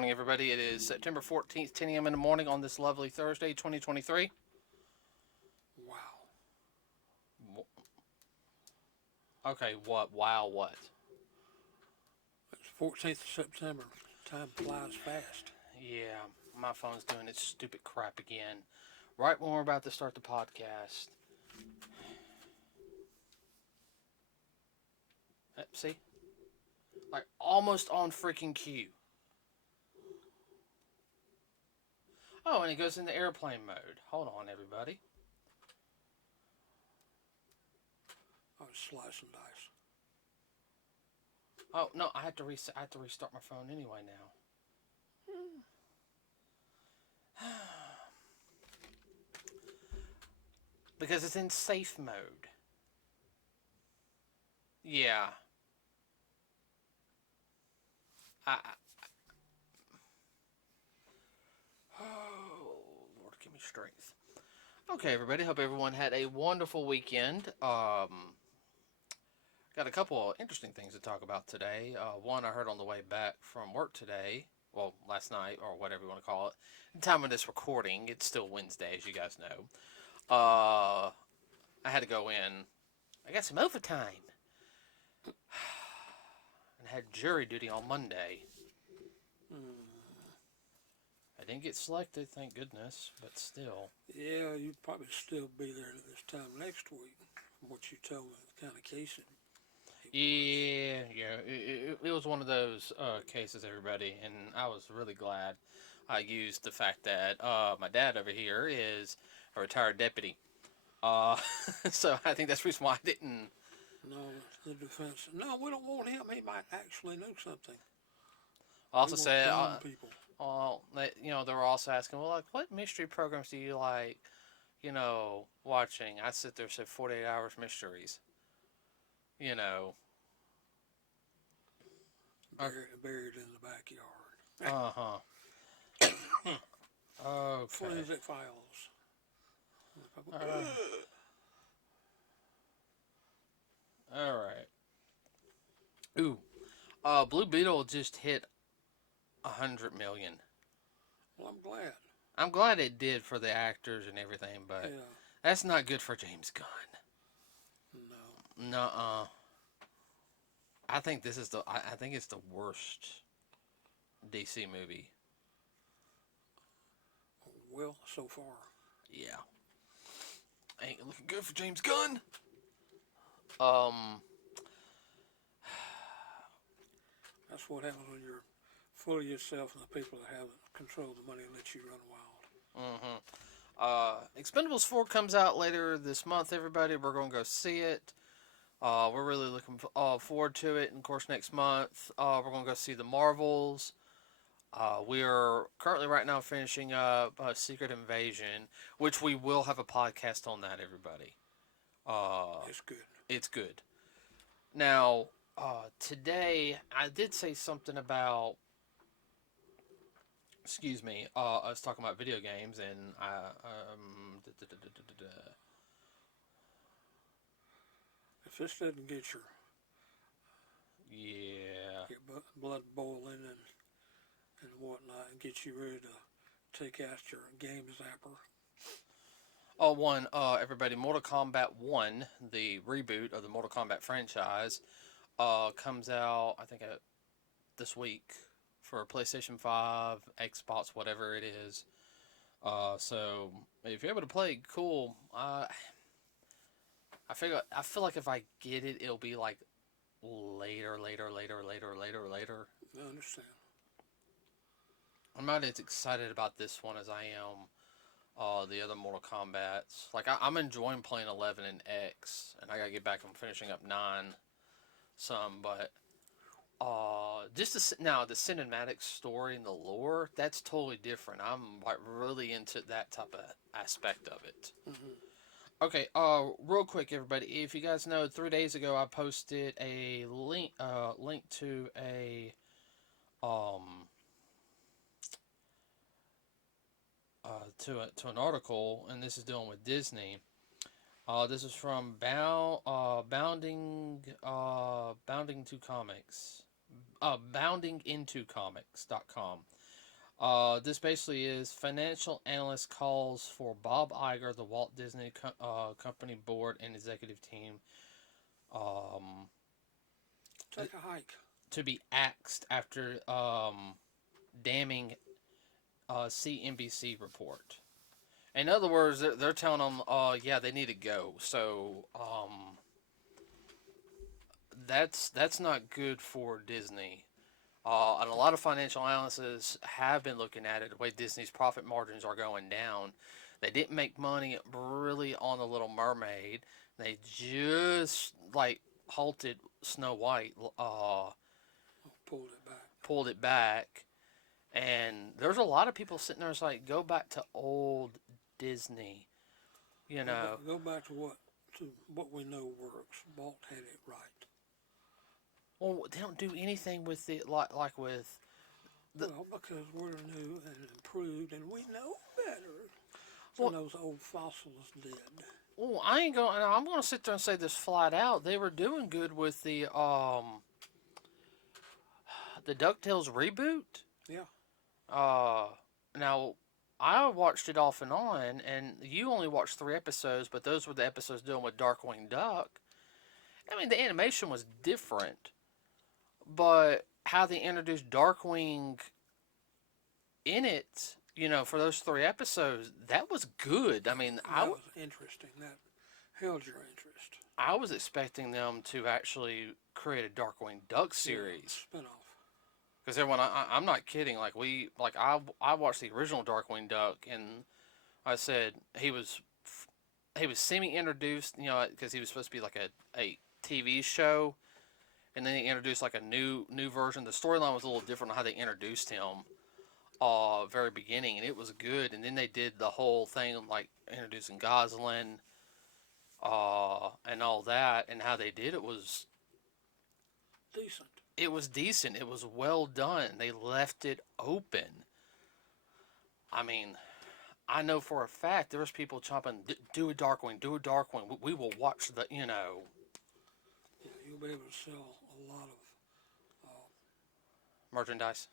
morning, everybody. It is September 14th, 10 a.m. in the morning on this lovely Thursday, 2023. Wow. Okay, what? Wow, what? It's 14th of September. Time flies fast. Yeah, my phone's doing its stupid crap again. Right when we're about to start the podcast. See? Like, almost on freaking cue. Oh, and it goes into airplane mode. Hold on, everybody. I was slicing dice. Oh, no, I have to restart my phone anyway now. Because it's in safe mode. Yeah. Oh, Lord, give me strength. Okay, everybody. Hope everyone had a wonderful weekend. Got a couple of interesting things to talk about today. One I heard on the way back from work today. Well, last night, or whatever you want to call it. The time of this recording, it's still Wednesday, as you guys know. I had to go in. I got some overtime. And had jury duty on Monday. I didn't get selected, thank goodness, but still. Yeah, you'd probably still be there at this time next week, from what you told me, the kind of case it It was one of those cases, everybody, and I was really glad I used the fact that my dad over here is a retired deputy. So I think that's the reason why I didn't. No, the defense. No, we don't want him. He might actually know something. I also said, people. they were also asking, well, like, what mystery programs do you like, watching? I sit there and say 48 Hours Mysteries. Buried in the backyard. Okay. Forensic Files. All right. Ooh. Blue Beetle just hit 100 million. Well, I'm glad. I'm glad it did for the actors and everything, but that's not good for James Gunn. No. Nuh-uh. I think it's the worst DC movie. Well, so far. Yeah. Ain't looking good for James Gunn. That's what happens when you're full of yourself and the people that have control of the money let you run wild. Expendables 4 comes out later this month, everybody. We're going to go see it. We're really looking forward to it. And, of course, next month, we're going to go see The Marvels. We are currently right now finishing up Secret Invasion, which we will have a podcast on that, everybody. It's good. It's good. Now, today, I did say something about, us talking about video games, and If this doesn't get your blood boiling and whatnot, and get you ready to take out your game zapper. Everybody, Mortal Kombat 1, the reboot of the Mortal Kombat franchise, comes out, I think, this week for PlayStation 5, Xbox, whatever it is. So, if you're able to play, cool. I feel like if I get it, it'll be like later. I understand. I'm not as excited about this one as I am the other Mortal Kombats. Like, I'm enjoying playing 11 and X, and I gotta get back and finishing up 9 some, but now the cinematic story and the lore, that's totally different. I'm like really into that type of aspect of it. Mm-hmm. Okay, real quick, everybody. If you guys know, 3 days ago I posted a link to a to an article, and this is dealing with Disney. This is from Bounding to Comics, boundingintocomics.com. This basically is financial analyst calls for Bob Iger, the Walt Disney Company board and executive team, um, Take a hike. to be axed after damning CNBC report. In other words, they're telling them, yeah, they need to go. So that's not good for Disney. And a lot of financial analysts have been looking at it, the way Disney's profit margins are going down. They didn't make money really on The Little Mermaid. They just like halted Snow White, Pulled it back. pulled it back, and there's a lot of people sitting there. It's like, go back to old Disney, you know. Go back to what we know works. Walt had it right. Well, they don't do anything with it like with Well, because we're new and improved, and we know better than those old fossils did. Well, I'm gonna sit there and say this flat out. They were doing good with the DuckTales reboot. Yeah. Now I watched it off and on, and you only watched 3 episodes, but those were the episodes dealing with Darkwing Duck. I mean, the animation was different, but how they introduced Darkwing in it, for those 3 episodes, that was good. I mean, that was interesting. That held your interest. I was expecting them to actually create a Darkwing Duck series. Yeah, spinoff. Because everyone, I'm not kidding. I watched the original Darkwing Duck, and I said he was semi-introduced, because he was supposed to be like a TV show, and then he introduced like a new version. The storyline was a little different on how they introduced him, very beginning, and it was good. And then they did the whole thing like introducing Gosling, and all that, and how they did it was decent. It was decent. It was well done. They left it open. I mean, I know for a fact there was people chomping, do a Darkwing, do a Darkwing. We will watch the. Yeah, you'll be able to sell a lot of merchandise.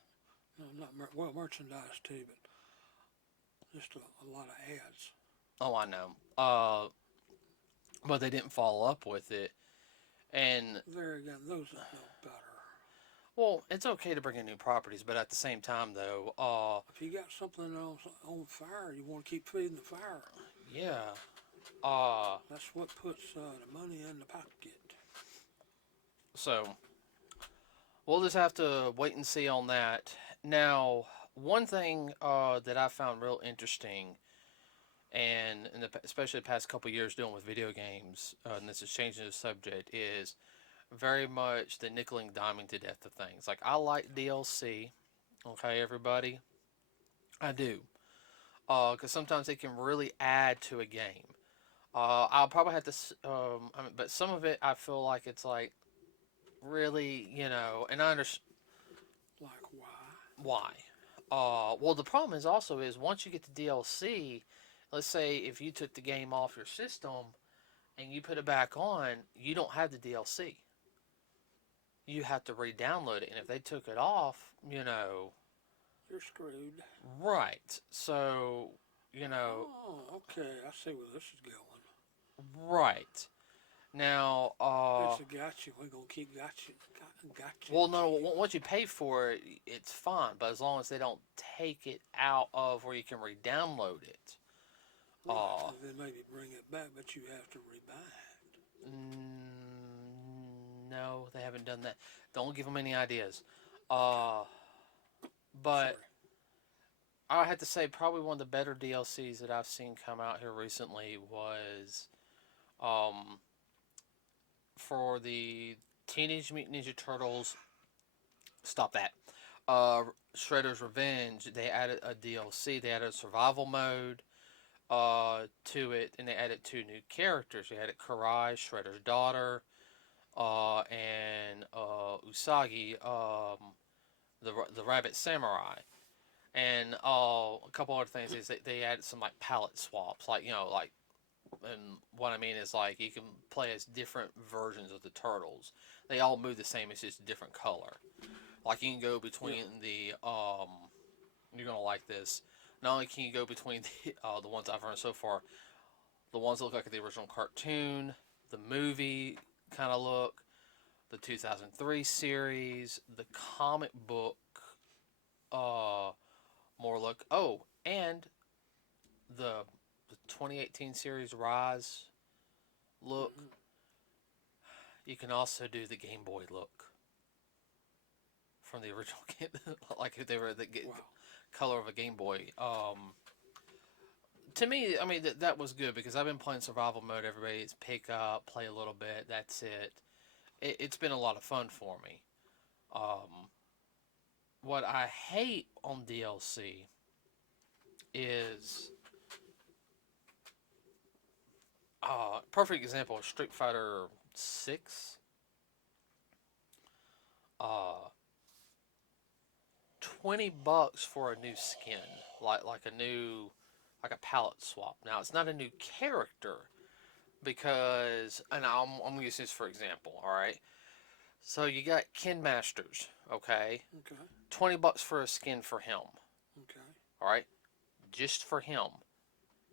No, not merchandise too, but just a lot of ads. Oh, I know. But they didn't follow up with it, and there again, those are no better. Well, it's okay to bring in new properties, but at the same time, though, if you got something on fire, you want to keep feeding the fire. Yeah. That's what puts the money in the pocket. So, we'll just have to wait and see on that. Now, one thing that I found real interesting, and especially the past couple years dealing with video games, and this is changing the subject, is very much the nickel and diming to death of things. Like, I like DLC, okay, everybody? I do. Because sometimes it can really add to a game. I'll probably have to, but some of it I feel like it's like, really, and I understand. Like why? Well, the problem is once you get the DLC, let's say if you took the game off your system and you put it back on, you don't have the DLC. You have to re-download it, and if they took it off, you're screwed. Right. So, Oh, okay. I see where this is going. Right. Now, it's a gotcha. We're gonna keep gotcha. Well, no. Once you pay for it, it's fine. But as long as they don't take it out of where you can re-download it. Right. And then maybe bring it back, but you have to rebuy it. No, they haven't done that. Don't give them any ideas. But Sorry. I have to say, probably one of the better DLCs that I've seen come out here recently was, for the Teenage Mutant Ninja Turtles. Stop that. Shredder's Revenge. They added a DLC. They added a survival mode to it, and they added 2 new characters. They added Karai, Shredder's daughter, and Usagi, the rabbit samurai. And a couple other things is they added some like palette swaps, and what I mean is like you can play as different versions of the turtles. They all move the same, it's just a different color. Like you can go between the You're gonna like this. Not only can you go between the ones I've run so far, the ones that look like the original cartoon, the movie kind of look, the 2003 series, the comic book, uh, more look. Oh, and the 2018 series Rise look. Mm-hmm. You can also do the Game Boy look from the original game, like if they were the Wow. color of a Game Boy. To me, I mean that was good because I've been playing survival mode. Everybody's pick up, play a little bit. That's it. It's been a lot of fun for me. Um, what I hate on DLC is perfect example: Street Fighter 6. Uh, $20 for a new skin, like a new, like a palette swap. Now it's not a new character because, and I'm gonna use this for example. All right, so you got Ken Masters, okay, Okay. $20 for a skin for him. Okay. All right, just for him.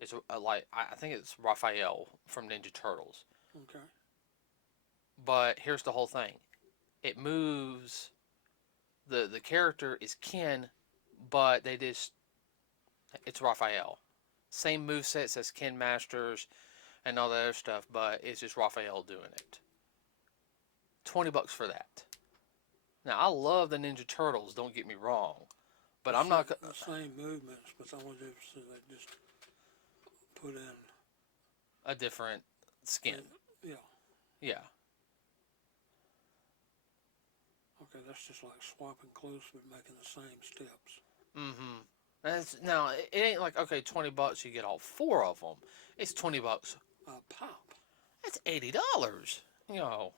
It's like I think it's Raphael from Ninja Turtles. Okay. But here's the whole thing: it moves. The character is Ken, but they just it's Raphael. Same move sets as Ken Masters and all that other stuff, but it's just Raphael doing it. $20 for that. Now I love the Ninja Turtles. Don't get me wrong, but I'm not The same movements, but the only difference is they just put in. a different skin. Yeah. Yeah. Okay, that's just like swapping clothes but making the same steps. Mm-hmm. Now it ain't like okay, $20 you get all four of them. It's $20. Pop. That's $80. You know,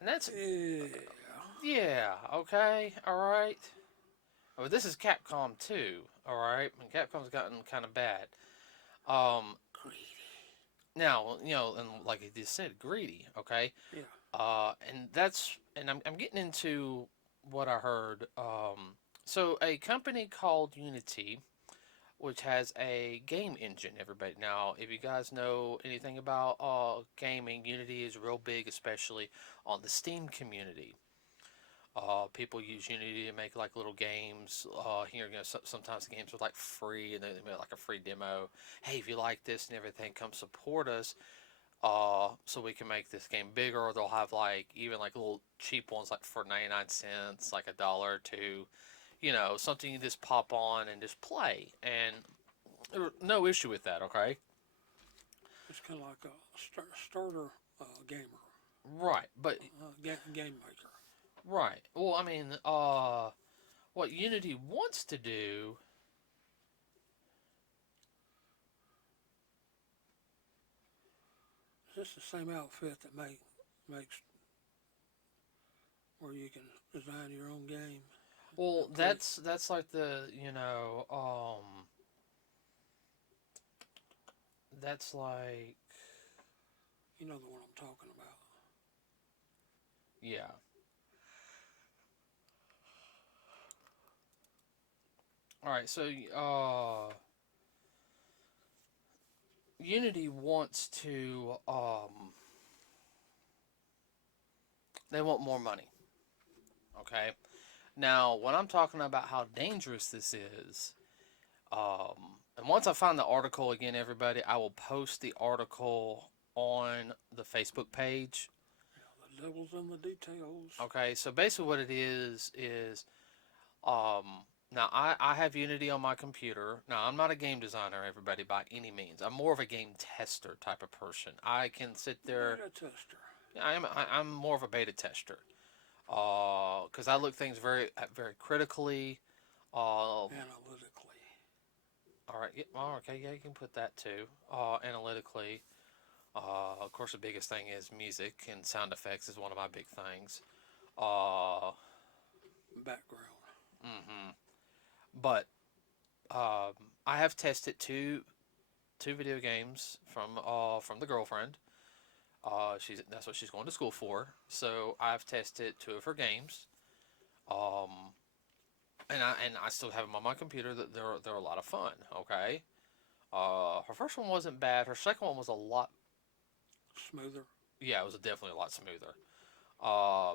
and that's Yeah. yeah. Okay. All right. Oh, this is Capcom too. All right, and Capcom's gotten kind of bad. Um, Greedy. Now and like I just said, greedy. Okay. Yeah. I'm getting into what I heard. So a company called Unity, which has a game engine. Everybody now, if you guys know anything about gaming, Unity is real big, especially on the Steam community. People use Unity to make like little games. Here, sometimes the games are like free, and they make like a free demo. Hey, if you like this and everything, come support us. So we can make this game bigger. Or they'll have like even like little cheap ones, like for 99 cents, like $1 or $2. Something you just pop on and just play, and no issue with that. Okay. It's kind of like a starter gamer, Right, but game maker. right. Well, I mean, what Unity wants to do. Is this the same outfit that makes where you can design your own game? Well, Okay. that's like the that's like You know the one I'm talking about. yeah. All right, so Unity wants to they want more money. Okay. Now, when I'm talking about how dangerous this is, and once I find the article again, everybody, I will post the article on the Facebook page. Yeah, the devil's in the details. Okay, so basically what it is um, now I have Unity on my computer. Now I'm not a game designer, everybody, by any means. I'm more of a game tester type of person. I can sit there. Beta tester. I'm more of a beta tester. Because I look things very critically. Analytically. All right. Yeah, okay. Yeah, you can put that too. Analytically. Of course, the biggest thing is music and sound effects is one of my big things. Uh, Background. hmm But I have tested two video games from the girlfriend. That's what she's going to school for. So I've tested two of her games. Um, and I still have them on my computer. That they're a lot of fun. Okay. Her first one wasn't bad. Her second one was a lot. Smoother. Yeah, it was definitely a lot smoother. Uh,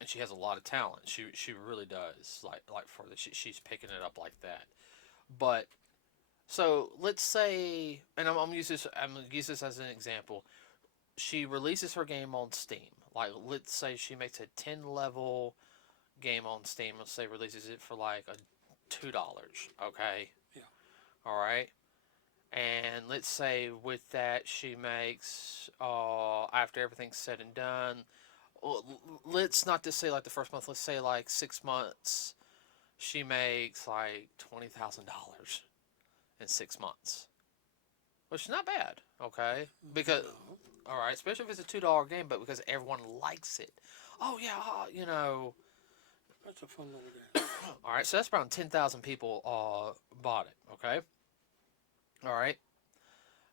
and she has a lot of talent. She really does. Like for the she's picking it up like that. But so let's say, and I'm gonna use this as an example. She releases her game on Steam. Like let's say she makes a 10 level game on Steam. Let's say releases it for like a $2. Okay. Yeah. All right. And let's say with that she makes after everything's said and done. Well, let's not just say like the first month. Let's say like 6 months. She makes like $20,000 in 6 months, which is not bad. Okay, because No, all right, especially if it's a $2 game, but because everyone likes it. Oh yeah, that's a fun little game. All right, so that's around 10,000 people bought it. Okay, all right.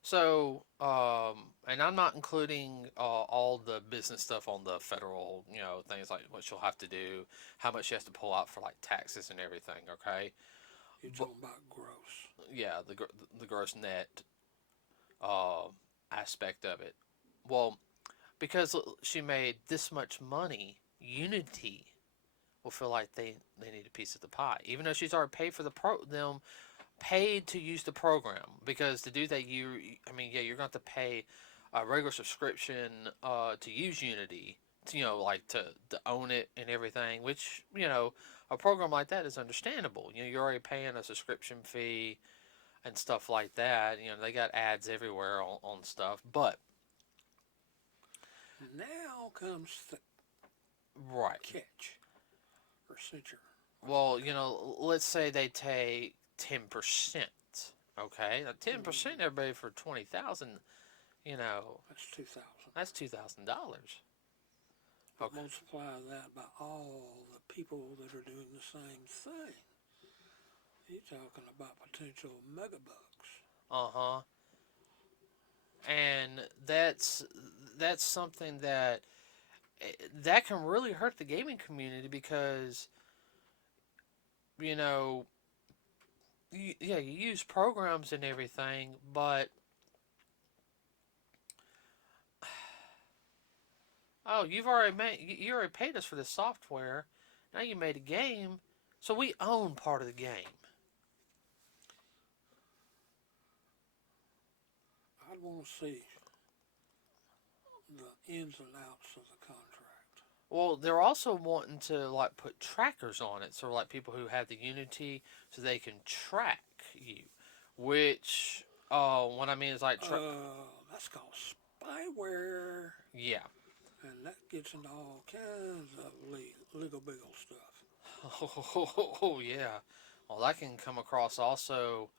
So, and I'm not including all the business stuff on the federal, things like what she'll have to do, how much she has to pull out for like taxes and everything. Okay, You're but talking about gross. yeah, the gross net uh, aspect of it. Well, because she made this much money, Unity will feel like they need a piece of the pie, even though she's already paid for them paid to use the program. Because to do that, I mean, yeah, you're going to pay a regular subscription to use Unity, like to own it and everything. Which a program like that is understandable. You're already paying a subscription fee and stuff like that. They got ads everywhere on stuff, but Now comes the right. catch or cincher. Well, let's say they take 10%. Okay, now 10%, everybody for 20,000. That's 2,000. That's $2,000. Okay. Multiply that by all the people that are doing the same thing. You're talking about potential megabucks. Uh huh. And that's something that can really hurt the gaming community because you know yeah, you use programs and everything, but oh, you already paid us for this software. Now you made a game, so we own part of the game. I'd want to see the ins and outs of the contract. Well, they're also wanting to like put trackers on it, so like people who have the Unity, so they can track you. Which, what I mean is like, That's called spyware, yeah, and that gets into all kinds of legal beagle stuff. oh yeah. Well, that can come across also.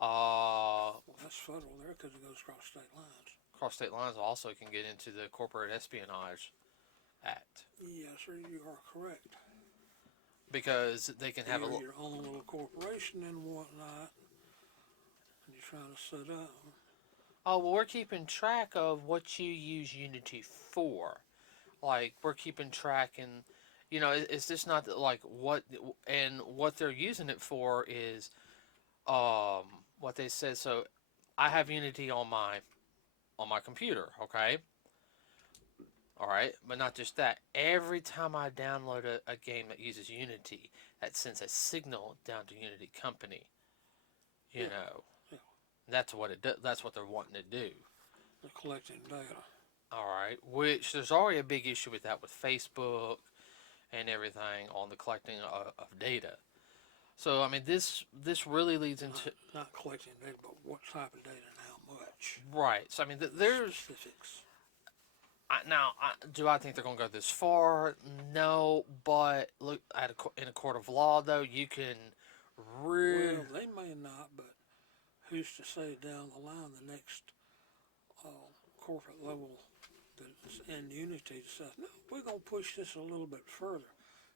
Well, that's federal there because it goes across state lines. Cross state lines also can get into the Corporate Espionage Act Yes, sir, you are correct. because they can have a You're little. your own little corporation and whatnot, and you're trying to set up. Oh well, we're keeping track of what you use Unity for. Like we're keeping track, and it's just not that, like what they're using it for is um what they said. So I have Unity on my computer, okay? All right, but not just that. Every time I download a game that uses Unity, that sends a signal down to Unity Company. You Yeah, know, yeah. that's what it do, that's what they're wanting to do. They're collecting data. All right, which there's already a big issue with that with Facebook and everything on the collecting of data. So I mean, this really leads into Not collecting data, but what type of data and how much. right. So I mean, there's Specifics. do I think they're going to go this far? No, but look in a court of law though, you can really Well, they may not, but who's to say down the line the next uh, corporate level that's in Unity says, no, we're going to push this a little bit further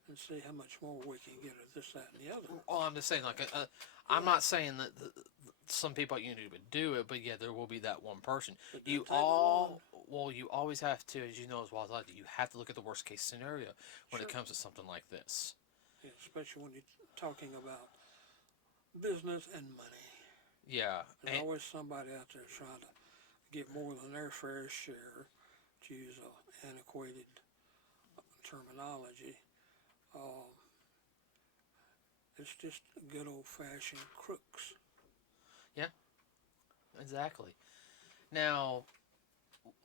and see how much more we can get of this, that, and the other. Oh, I'm just saying, like, I'm not saying that some people at Unity would do it, but yeah, there will be that one person. But You don't take it well, you always have to, as you know as well as I do, you have to look at the worst case scenario when it Sure. comes to something like this. Yeah, especially when you're talking about business and money. Yeah, There's always somebody out there trying to get more than their fair share, to use a antiquated terminology. Um, it's just good old fashioned crooks. yeah, exactly. Now,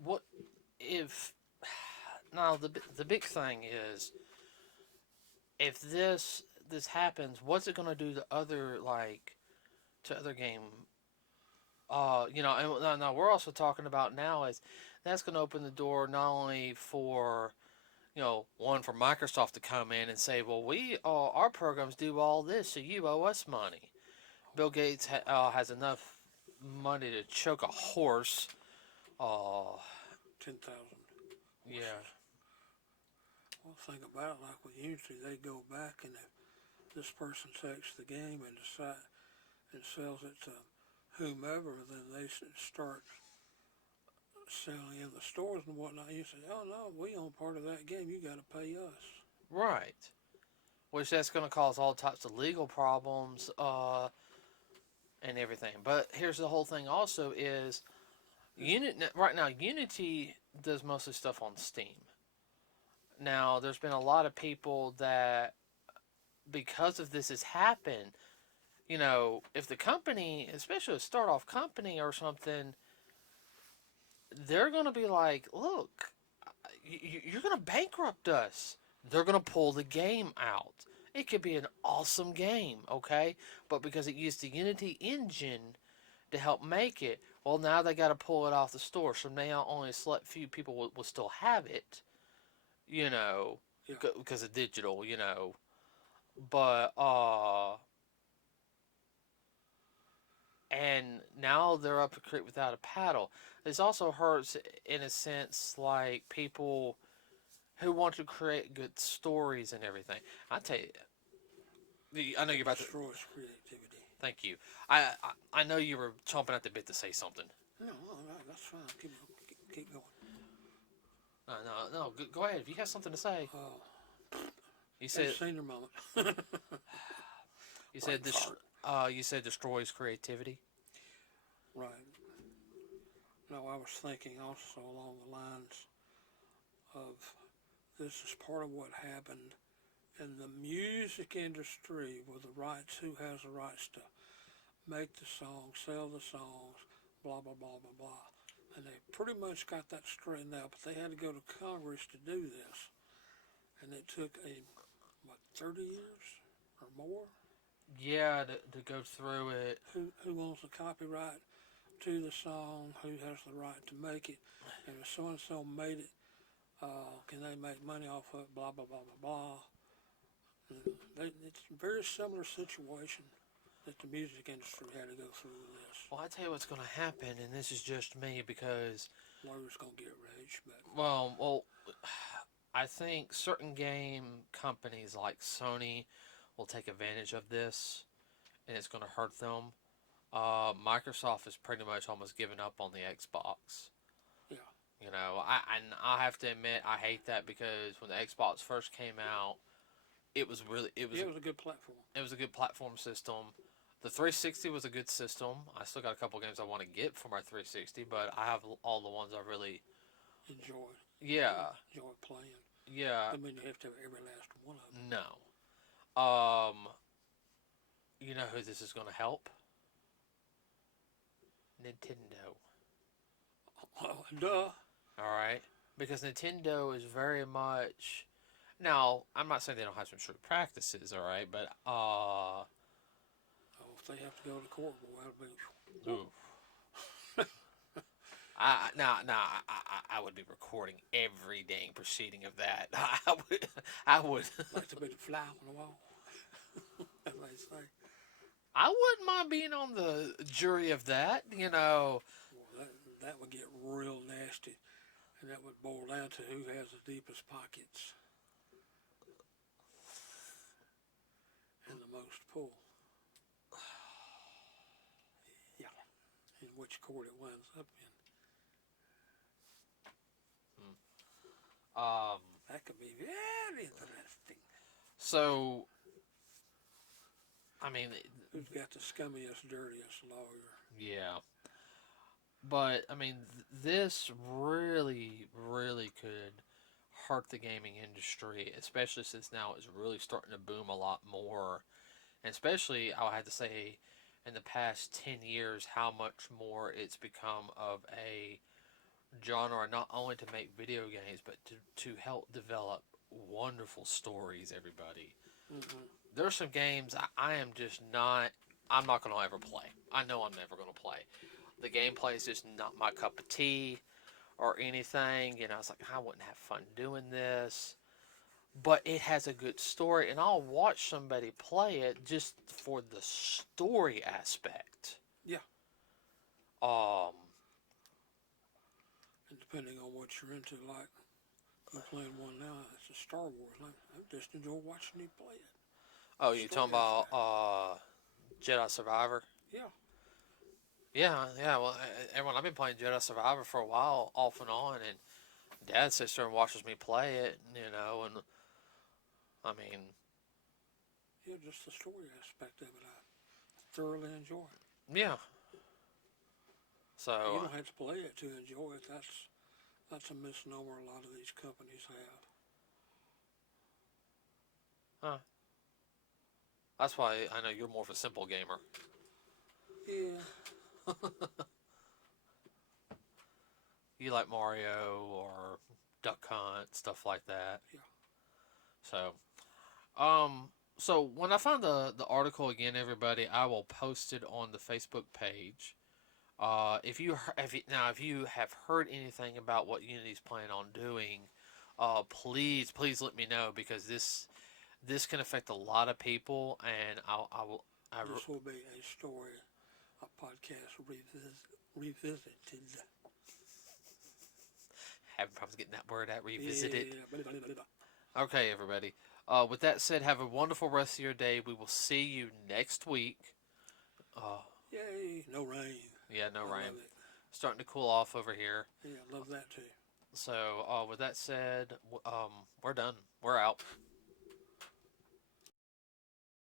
what if now the big thing is if this happens, what's it gonna do to other to other game? And now we're also talking about now is that's gonna open the door not only for one for Microsoft to come in and say, well, our programs do all this, so you owe us money. Bill Gates has enough money to choke a horse. Uh, 10,000 yeah, horses. Well, think about it, like with Unity, they go back and if this person takes the game and sells it to whomever, then they start selling in the stores and whatnot. You say, oh no, we own part of that game. You got to pay us. right. Which that's going to cause all types of legal problems and everything. But here's the whole thing. Also, is right now Unity does mostly stuff on Steam. Now, there's been a lot of people that because of this has happened. If the company, especially a start off company or something, they're going to be like, look, you're going to bankrupt us. They're going to pull the game out. It could be an awesome game, okay? But because it used the Unity engine to help make it, well, now they got to pull it off the store. So now only a select few people will still have it, Yeah. because of digital, But, and now they're up a creek without a paddle. This also hurts, in a sense, like people who want to create good stories and everything. I tell you, I know you're about to. Destroys creativity. Thank you. I know you were chomping at the bit to say something. No, that's fine. Keep going. No. Go ahead. If you have something to say, you said Senior moment. you said this. You said destroys creativity. Right. No, I was thinking also along the lines of this is part of what happened in the music industry with the rights, who has the rights to make the songs, sell the songs, blah, blah, blah, blah, blah. And they pretty much got that straightened out, but they had to go to Congress to do this. And it took 30 years or more? Yeah, to go through it. Who owns the copyright to the song? Who has the right to make it? And if so-and-so made it, can they make money off of it? Blah, blah, blah, blah, blah. It's a very similar situation that the music industry had to go through with this. Well, I tell you what's going to happen, and this is just me because Lawyers going to get rich, but well, I think certain game companies like Sony will take advantage of this, and it's going to hurt them. Microsoft has pretty much almost given up on the Xbox. yeah, I have to admit I hate that because when the Xbox first came out, it was a good platform. It was a good platform system. The 360 was a good system. I still got a couple games I want to get for my 360, but I have all the ones I really enjoy playing. Yeah. I mean, you have to have every last one of them. No. You know who this is going to help? Nintendo. Oh, duh. All right, because Nintendo is very much. Now, I'm not saying they don't have some strict practices, all right, but if they have to go to court, well, that'll be. I would be recording every dang proceeding of that. I would. Like to be the fly on the wall, as they say. I wouldn't mind being on the jury of that, Well, that would get real nasty, and that would boil down to who has the deepest pockets and the most pull. Yeah, in which court it winds up in. That could be very interesting. So, I mean, Who's got the scummiest, dirtiest lawyer? yeah. But I mean, this really, really could hurt the gaming industry, especially since now it's really starting to boom a lot more. And especially, I have to say, in the past 10 years, how much more it's become of a genre, not only to make video games, but to help develop wonderful stories, everybody. Mm-hmm. There's some games I am just not, I'm not going to ever play. I know I'm never going to play. The gameplay is just not my cup of tea or anything. You know, it's like, I wouldn't have fun doing this. But it has a good story, and I'll watch somebody play it just for the story aspect. Yeah. Um, And depending on what you're into, like I'm playing one now, it's a Star Wars. Like, I just enjoy watching you play it. oh, The you story talking about aspect. Jedi Survivor? Yeah. Yeah, yeah. Well, everyone, I've been playing Jedi Survivor for a while, off and on, and Dad sits there and watches me play it. You know, and I mean, Yeah, just the story aspect of it. I thoroughly enjoy it. yeah. You So, don't have to play it to enjoy it. That's a misnomer a lot of these companies have. uh, that's why I know you're more of a simple gamer. Yeah. You like Mario or Duck Hunt, stuff like that. Yeah. So, um, so when I find the article again, everybody, I will post it on the Facebook page. If you have heard anything about what Unity's planning on doing, please let me know because this can affect a lot of people, and I will This will be a story, a podcast revisited. having problems getting that word out. Revisit it. Yeah. Blah, blah, blah, blah. Okay, everybody. With that said, have a wonderful rest of your day. We will see you next week. Uh, Yay. No rain. yeah, no I rain. love it. Starting to cool off over here. Yeah, love that too. So, with that said, we're done. We're out.